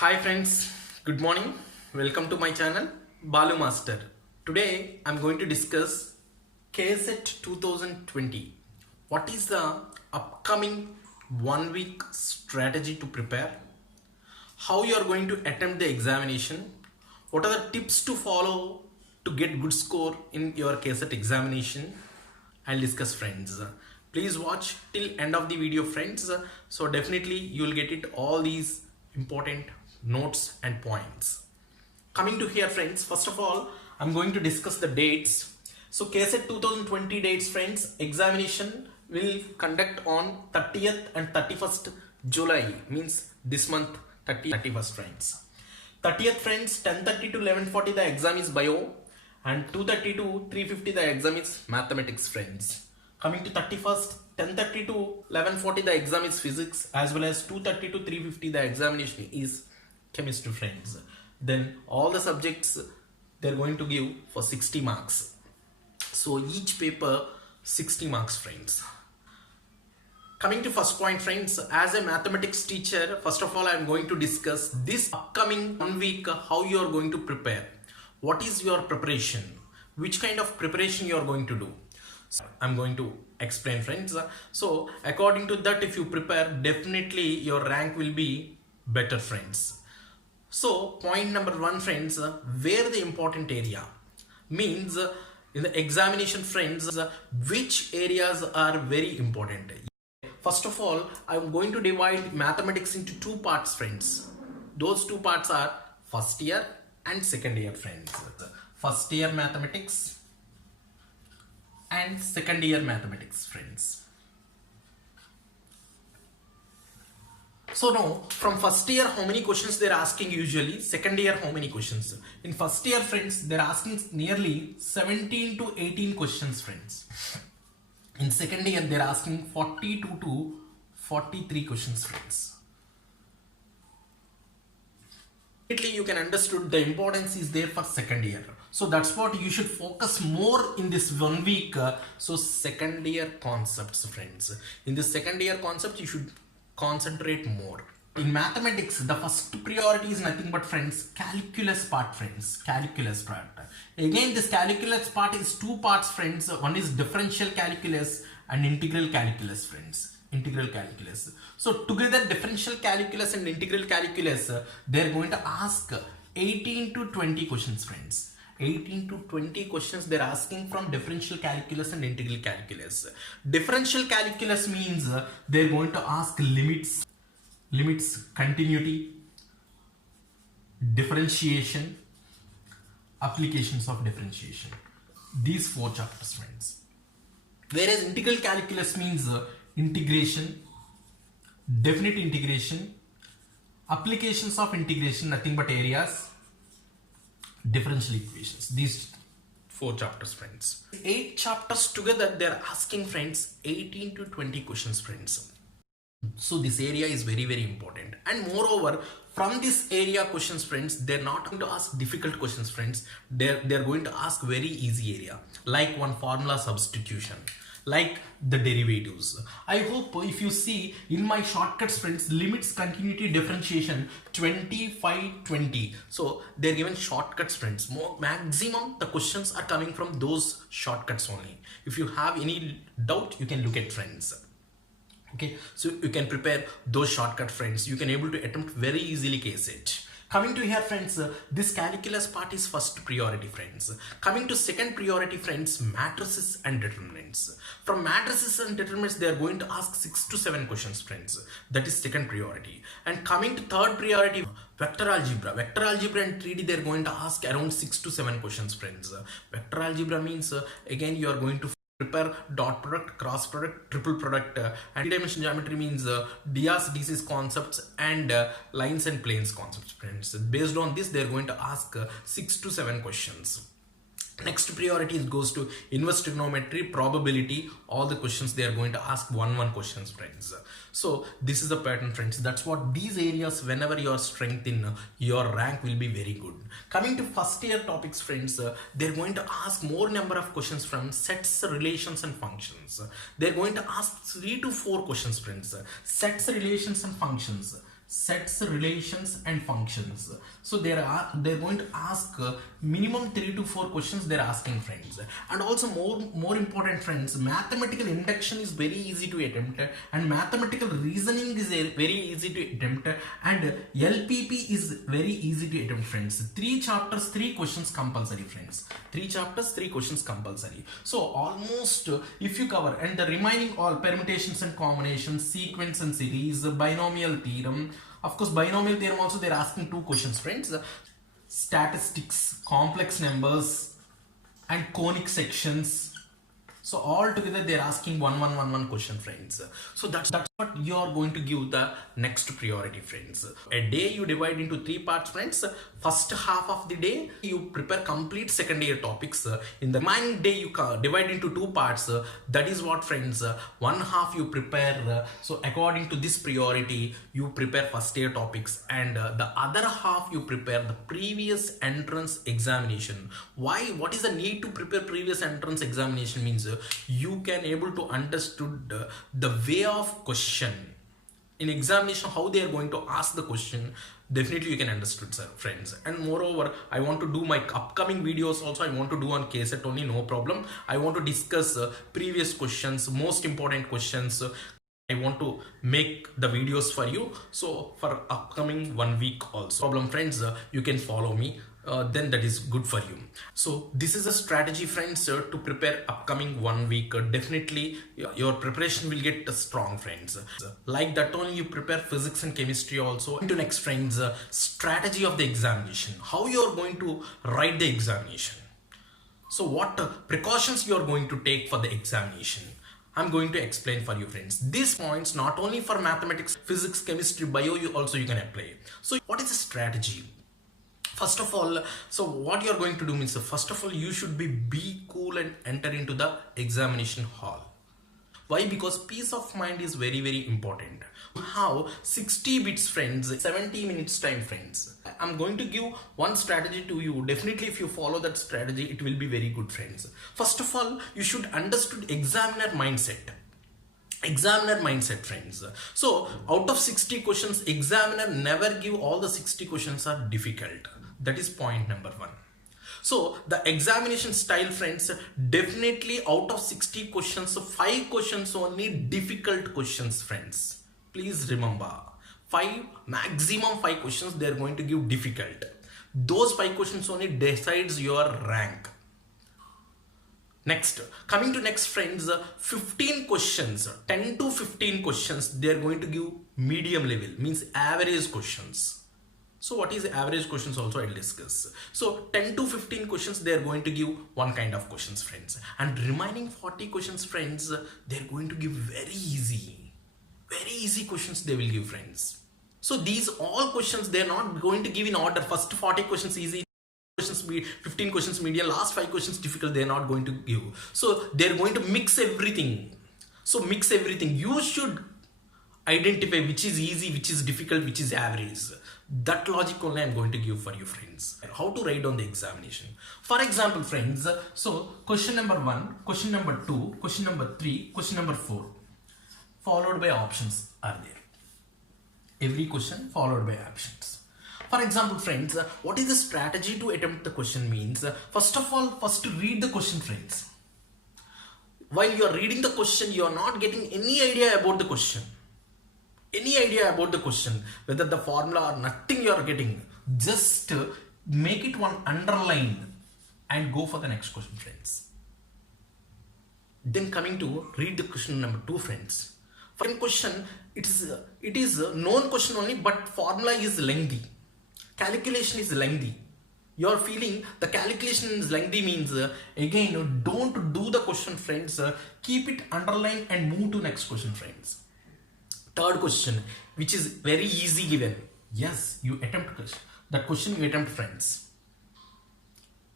Hi friends, good morning. Welcome to my channel Balu Master. Today I'm going to discuss KSET 2020. What is the upcoming 1 week strategy to prepare? How you are going to attempt the examination? What are the tips to follow to get good score in your KSET examination? I'll discuss friends. Please watch till end of the video friends. So definitely you will get it all these important notes and points. Coming to here friends, first of all I'm going to discuss the dates. So KSET 2020 dates friends, examination will conduct on 30th and 31st July, means this month 31st friends. 30th friends, 10:30 to 11:40 the exam is bio, and 2:30 to 3:50 the exam is mathematics friends. Coming to 31st, 10:30 to 11:40 the exam is physics, as well as 2:30 to 3:50 the examination is chemistry friends. Then all the subjects they're going to give for 60 marks. So each paper 60 marks friends. Coming to first point friends, as a mathematics teacher, first of all I am going to discuss this upcoming 1 week how you are going to prepare. What is your preparation? Which kind of preparation you are going to do? So I'm going to explain friends. So according to that, if you prepare, definitely your rank will be better friends. So point number 1 friends, where the important area means in the examination friends, which areas are very important. First of all, I'm going to divide mathematics into 2 parts friends. Those 2 parts are first year and second year friends. First year mathematics and second year mathematics friends. So now from first year how many questions they're asking usually, second year how many questions. In first year friends they're asking nearly 17 to 18 questions friends. In second year they're asking 42 to 43 questions friends. You can understood the importance is there for second year. So that's what you should focus more in this 1 week. So second year concepts friends. In the second year concept you should concentrate more. In mathematics, the first priority is nothing but friends, calculus part friends, calculus part. Again, this calculus part is 2 parts friends. One is differential calculus and integral calculus friends, integral calculus. So together differential calculus and integral calculus, they're going to ask 18 to 20 questions friends. 18 to 20 questions they're asking from differential calculus and integral calculus. Differential calculus means they're going to ask limits, continuity, differentiation, applications of differentiation. These 4 chapters friends. Whereas integral calculus means integration, definite integration, applications of integration, nothing but areas, differential equations. These 4 chapters friends. 8 chapters together they're asking friends 18 to 20 questions friends. So this area is very important, and moreover from this area questions friends, they're not going to ask difficult questions friends. They're going to ask very easy area, like one formula substitution, like the derivatives. I hope if you see in my shortcuts friends, limits, continuity, differentiation 25 20. So they're given shortcuts friends. Maximum the questions are coming from those shortcuts only. If you have any doubt you can look at friends. Okay, so you can prepare those shortcut friends. You can able to attempt very easily KSET. Coming to here friends, this calculus part is first priority friends. Coming to second priority friends, matrices and determinants. From matrices and determinants they are going to ask 6 to 7 questions friends. That is second priority. And coming to third priority, vector algebra. Vector algebra and 3D they are going to ask around 6 to 7 questions friends. Vector algebra means again you are going to prepare dot product, cross product, triple product, and three-dimensional geometry means Dias, DC's concepts and lines and planes concepts friends. Based on this they're going to ask 6 to 7 questions. Next priority goes to inverse trigonometry, probability. All the questions they are going to ask 1 questions friends. So this is the pattern friends. That's what these areas, whenever you are strengthened, your rank will be very good. Coming to first year topics friends, they're going to ask more number of questions from sets, relations and functions. They're going to ask 3 to 4 questions friends. Sets, relations and functions. sets, relations and functions. So they're going to ask minimum 3 to 4 questions they're asking, friends. And also more important, friends, mathematical induction is very easy to attempt, and mathematical reasoning is very easy to attempt, and LPP is very easy to attempt, friends. 3 chapters, 3 questions compulsory, friends. 3 chapters, 3 questions compulsory. So almost if you cover, and the remaining all permutations and combinations, sequence and series, binomial theorem. Of course, binomial theorem also they're asking 2 questions, friends. Statistics, complex numbers and conic sections. So all together they're asking 1 question, friends. So that's what you are going to give the next priority, friends. A day you divide into 3 parts, friends. First half of the day you prepare complete second year topics. In the remaining day you divide into 2 parts. That is what, friends, one half you prepare. So according to this priority you prepare first year topics, and the other half you prepare the previous entrance examination. Why? What is the need to prepare previous entrance examination? Means you can able to understood the way of question in examination, how they are going to ask the question. Definitely you can understood, sir, friends. And moreover, I want to do my upcoming videos also. I want to do on KSET only, no problem. I want to discuss previous questions, most important questions. I want to make the videos for you. So for upcoming 1 week also, problem, friends, you can follow me. Then that is good for you. So this is a strategy, friends, to prepare upcoming 1 week. Definitely your preparation will get strong, friends. Like that only you prepare physics and chemistry also. Into next, friends, strategy of the examination, how you are going to write the examination. So what precautions you are going to take for the examination, I'm going to explain for you, friends. These points not only for mathematics, physics, chemistry, bio, you can apply. So what is the strategy? First of all, so what you're going to do means, first of all, you should be cool and enter into the examination hall. Why? Because peace of mind is very, very important. How 60 bits, friends, 70 minutes time, friends. I'm going to give one strategy to you. Definitely if you follow that strategy, it will be very good, friends. First of all, you should understood examiner mindset. Examiner mindset, friends. So out of 60 questions, examiner never give all the 60 questions are difficult. That is point number 1. So the examination style, friends, definitely out of 60 questions, 5 questions only difficult questions, friends. Please remember, 5, maximum 5 questions they are going to give difficult. Those 5 questions only decides your rank. Next, coming to next, friends, 15 questions, 10 to 15 questions, they are going to give medium level, means average questions. So what is average questions also I'll discuss. So 10 to 15 questions, they are going to give one kind of questions, friends. And remaining 40 questions, friends, they are going to give very easy questions they will give, friends. So these all questions, they are not going to give in order. First 40 questions easy, 15 questions medium, last 5 questions difficult, they are not going to give. So they are going to mix everything. So mix everything. You should identify which is easy, which is difficult, which is average. That logic only I'm going to give for you, friends. How to write down the examination. For example, friends, so question number 1, question number 2, question number 3, question number 4, followed by options are there. Every question followed by options. For example, friends, what is the strategy to attempt the question means, first of all, first read the question, friends. While you are reading the question, you are not getting any idea about the question. Whether the formula or nothing you are getting. Just make it one underline and go for the next question, friends. Then coming to read the question number 2, friends. For question, it is a known question only, but formula is lengthy. Calculation is lengthy. You are feeling the calculation is lengthy means, again, don't do the question, friends. Keep it underlined and move to next question, friends. Third question, which is very easy given. Yes, you attempt that question, you attempt, friends.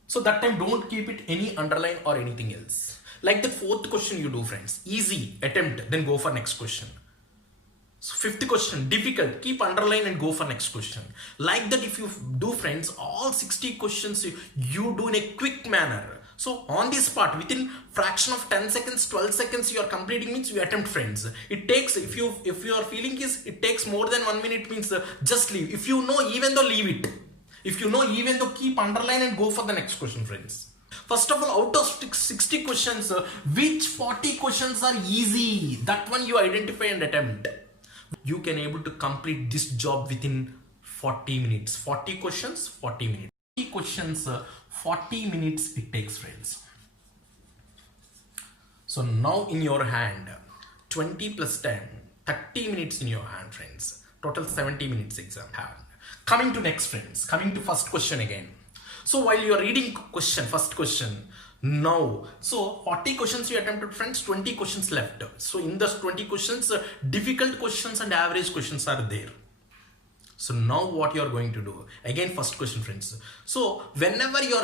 So that time don't keep it any underline or anything else. Like the 4th question you do, friends. Easy, attempt, then go for next question. So 5th question, difficult, keep underline and go for next question. Like that if you do, friends, all 60 questions you do in a quick manner. So on this part, within fraction of 10 seconds, 12 seconds, you are completing means you attempt, friends. It takes, if your feeling is it takes more than 1 minute means just leave. If you know, even though, leave it. If you know, even though, keep underline and go for the next question, friends. First of all, out of 60 questions, which 40 questions are easy? That one you identify and attempt. You can able to complete this job within 40 minutes. 40 questions, 40 minutes. 40 questions, 40 minutes it takes, friends. So now in your hand, 20 plus 10, 30 minutes in your hand, friends. Total 70 minutes exam have. Coming to next, friends. Coming to first question again. So while you are reading question, first question, now, so 40 questions you attempted, friends, 20 questions left. So in the 20 questions, difficult questions and average questions are there. So now what you are going to do? Again, first question, friends. So whenever you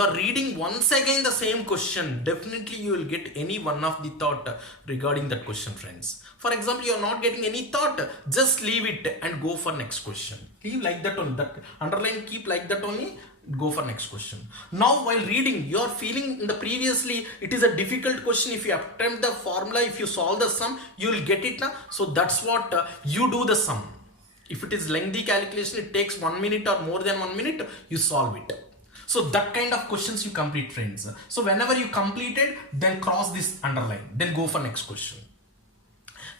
are reading once again the same question, definitely you will get any one of the thought regarding that question, friends. For example, you are not getting any thought, just leave it and go for next question. Leave like that only, that underline, keep like that only, go for next question. Now while reading, you are feeling in the previously it is a difficult question. If you attempt the formula, if you solve the sum, you will get it now. So that's what you do the sum. If it is lengthy calculation, it takes 1 minute or more than 1 minute, you solve it. So that kind of questions you complete, friends. So whenever you completed, then cross this underline, then go for next question.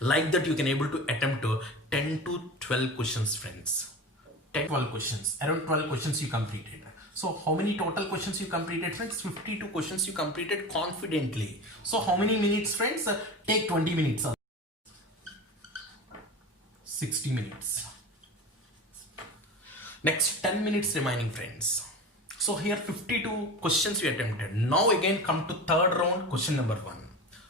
Like that you can able to attempt 10 to 12 questions, friends. 10, 12 questions, around 12 questions you completed. So how many total questions you completed, friends? 52 questions you completed confidently. So how many minutes, friends? Take 20 minutes. 60 minutes. Next 10 minutes remaining, friends. So here 52 questions you attempted. Now again come to third round, question number 1.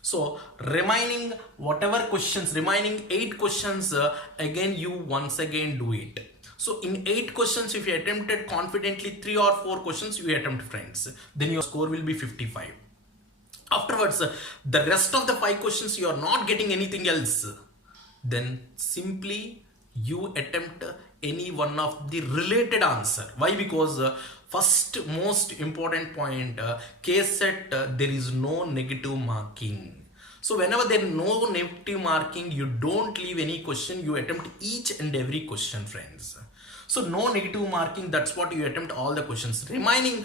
So remaining whatever questions, remaining 8 questions, again you once again do it. So in 8 questions, if you attempted confidently 3 or 4 questions you attempt, friends, then your score will be 55. Afterwards, the rest of the 5 questions you are not getting anything else, then simply you attempt any one of the related answer. Why? Because first most important point, KSET, there is no negative marking. So whenever there is no negative marking, you don't leave any question, you attempt each and every question, friends. So no negative marking, that's what you attempt all the questions. Remaining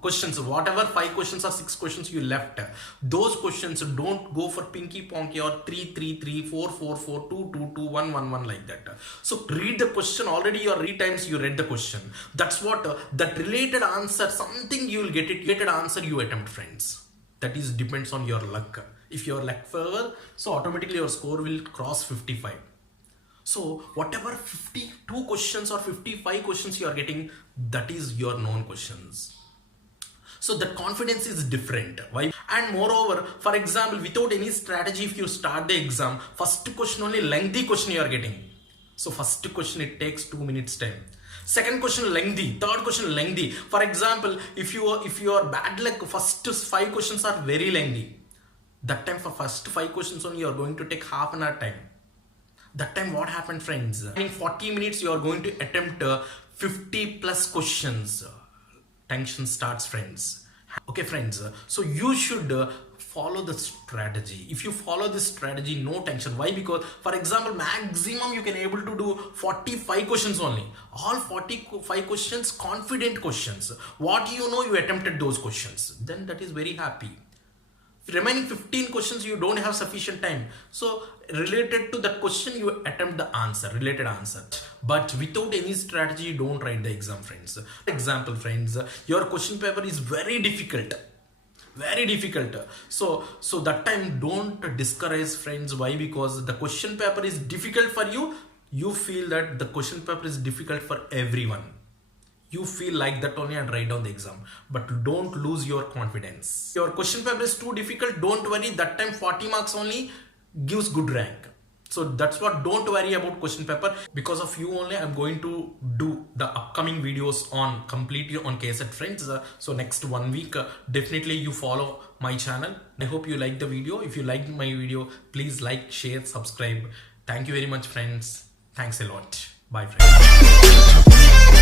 questions, whatever 5 questions or 6 questions you left, those questions don't go for pinky ponky or 3 3 3 4 4 4 2 2 2 1 1 1 like that. So read the question, already you are 3 times you read the question. That's what that related answer, something you will get it, related answer you attempt, friends. That is depends on your luck. If your luck favor, so automatically your score will cross 55. So whatever 52 questions or 55 questions you are getting, that is your known questions. So the confidence is different. Why? And moreover, for example, without any strategy, if you start the exam, first question only lengthy question you are getting. So first question it takes 2 minutes time. Second question lengthy, third question lengthy. For example, if you are bad luck, first 5 questions are very lengthy. That time for first 5 questions only you are going to take half an hour time. That time what happened, friends? In 40 minutes you are going to attempt 50 plus questions. Tension starts, friends. Okay, friends, so you should follow the strategy. If you follow this strategy, no tension. Why? Because for example, maximum you can able to do 45 questions only. All 45 questions, confident questions. What you know, you attempted those questions. Then that is very happy. Remaining 15 questions you don't have sufficient time, so related to that question you attempt the answer, related answer, but without any strategy you don't write the exam, friends. Example, friends, your question paper is very difficult, so that time don't discourage, friends. Why? Because the question paper is difficult for you, you feel that the question paper is difficult for everyone. You feel like that only and write down the exam, but don't lose your confidence. Your question paper is too difficult, don't worry, that time 40 marks only gives good rank. So that's what, don't worry about question paper. Because of you only I'm going to do the upcoming videos on completely on KSET, friends. So next 1 week, definitely you follow my channel. I hope you like the video. If you like my video, please like, share, subscribe. Thank you very much, friends. Thanks a lot. Bye, friends.